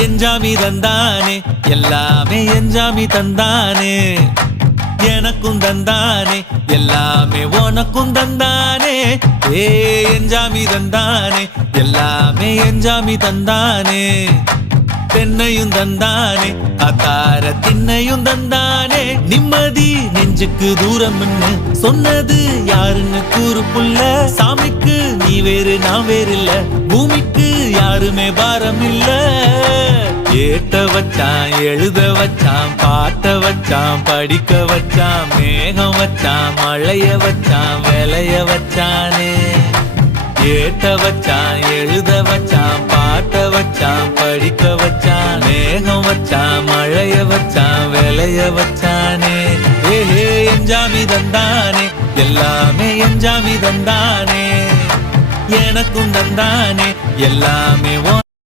எஞ்சாமி தந்தானே எல்லாமே எஞ்சாமி தந்தானே எனக்கும் தந்தானே எல்லாமே உனக்கும் தந்தானே ஏ எஞ்சாமி தந்தானே எல்லாமே எஞ்சாமி தந்தானே தென்னையும் தந்தானே அத்தார திண்ணையும் தந்தானே நிம்மதி நெஞ்சுக்கு தூரம்னு சொன்னது யாருன்னு கூறு புள்ள சாமிக்கு நீ வேறு நான் வேறு இல்ல பூமிக்கு யாருமே பாரம் இல்ல ஏட்ட வச்சான் எழுத வச்சான் பாட்ட வச்சான் படிக்க வச்சான் மேகம் வச்சான் மழைய வச்சான் விளைய வச்சானே ஏட்ட வச்சான் எழுத வச்சான் பாட்ட வச்சான் படிக்க வச்சான் மேகம் வச்சான் மழைய வச்சான் விளைய வச்சானே ஏஹே எஞ்சாமி தந்தானே எல்லாமே எஞ்சாமி தந்தானே எனக்கும் தந்தானே எல்லாமே